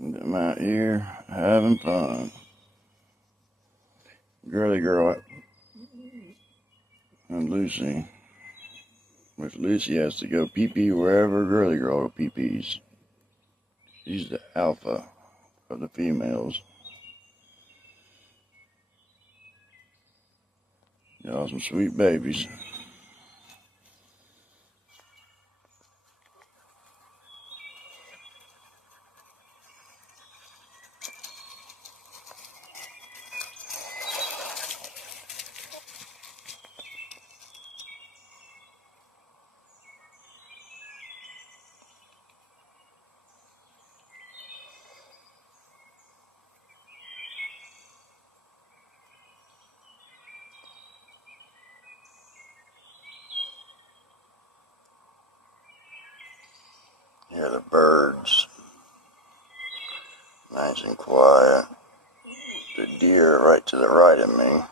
I'm out here having fun. Girly girl and Lucy, which Lucy has to go pee-pee wherever girly girl pee-pees. She's the alpha of the females. Y'all some sweet babies. Hear the birds, nice and quiet. The deer right to the right of me.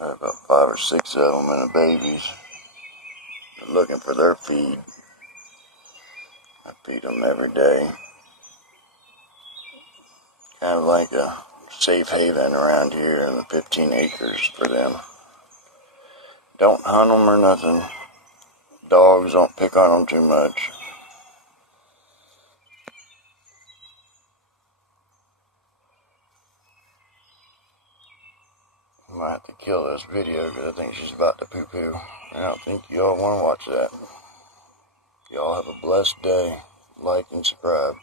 I have about 5 or 6 of them and the babies. They're looking for their feed. I feed them every day. Kind of like a safe haven around here in the 15 acres for them. Don't hunt them or nothing. Dogs don't pick on them too much. I might have to kill this video because I think she's about to poo-poo. I don't think y'all want to watch that. Y'all have a blessed day. Like and subscribe.